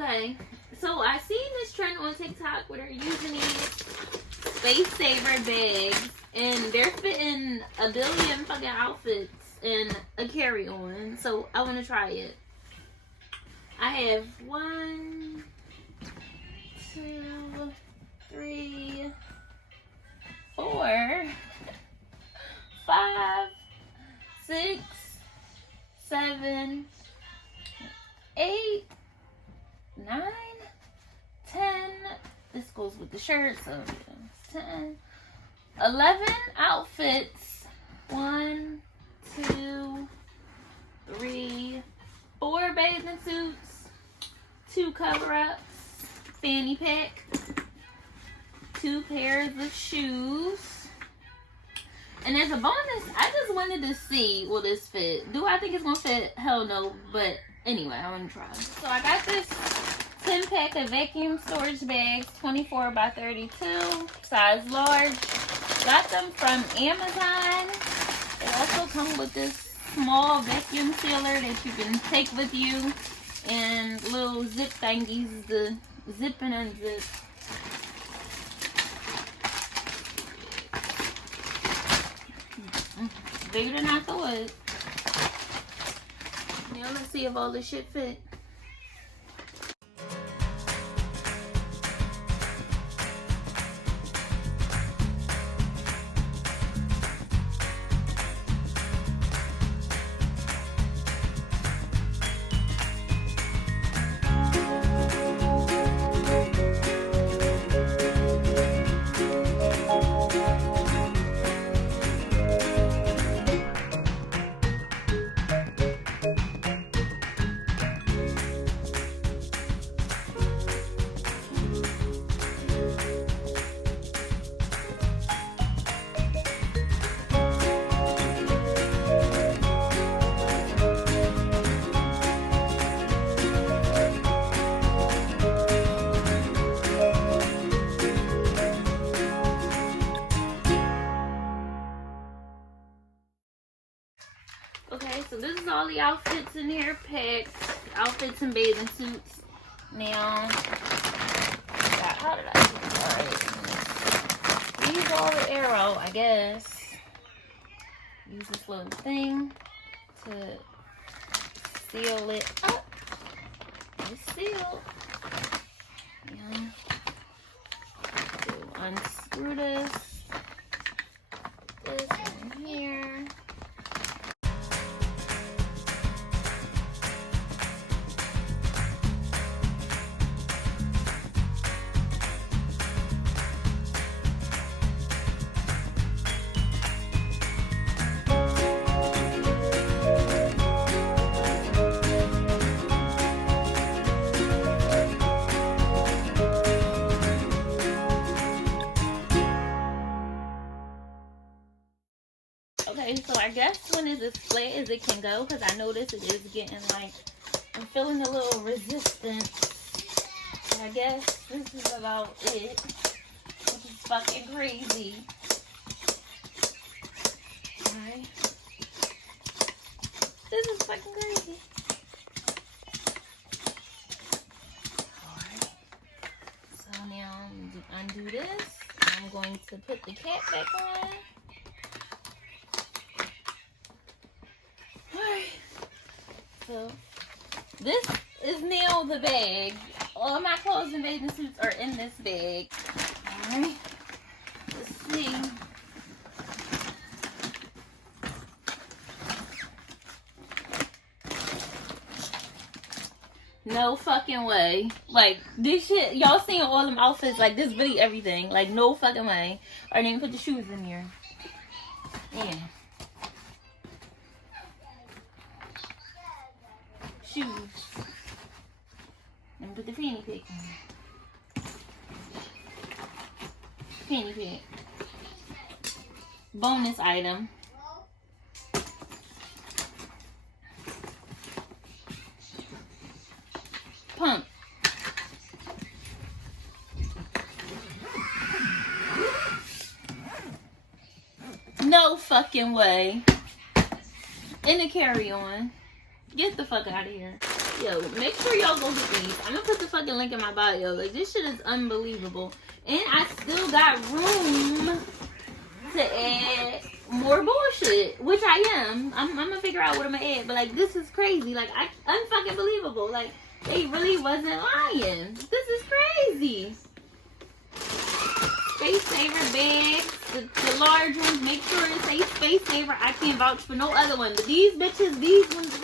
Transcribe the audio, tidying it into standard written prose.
Okay, so I seen this trend on TikTok where they're using these space saver bags and they're fitting a billion fucking outfits in a carry-on. So I want to try it. I have 1, 2, 3, 4, 5, 6, 7, 8, 9, 10. This goes with the shirt, so 10, 11 outfits. 1, 2, 3, 4 bathing suits, 2 cover-ups, fanny pack, 2 pairs of shoes. And as a bonus, I just wanted to see will this fit. Do I think it's gonna fit? Hell no. But anyway, I want to try. So I got this 10-pack of vacuum storage bags, 24 by 32, size large. Got them from Amazon. They also come with this small vacuum sealer that you can take with you, and little zip thingies to zip and unzip. Bigger than I thought. Now let's see if all this shit fit. Okay, so this is all the outfits in here packed. Outfits and bathing suits. Now, how did I do it? Alright. Use all the arrow, I guess. Use this little thing to seal it up. It's sealed. And so unscrew this. This in here. Okay, so I guess when it's as flat as it can go, because I noticed it is getting like, I'm feeling a little resistance. I guess this is about it, which is fucking crazy. Alright. This is fucking crazy. Alright. So now undo this. I'm going to put the cap back on. So this is now the bag. All my clothes and bathing suits are in this bag. Alright. Let's see. No fucking way. Like, this shit, y'all seen all them outfits, like, this really everything. Like, no fucking way. Alright, then put the shoes in here. Yeah. Shoes. And put the fanny pack in. Fanny pack. Bonus item. Pump. No fucking way. In the carry-on. Get the fuck out of here. Yo, make sure y'all go get these. I'm gonna put the fucking link in my bio. Like, this shit is unbelievable. And I still got room to add more bullshit, which I am. I'm gonna figure out what I'm gonna add. But, like, this is crazy. Like, unfucking believable. Like, they really wasn't lying. This is crazy. Space Saver bags. The large ones. Make sure it says Space Saver. I can't vouch for no other one. But these bitches, these ones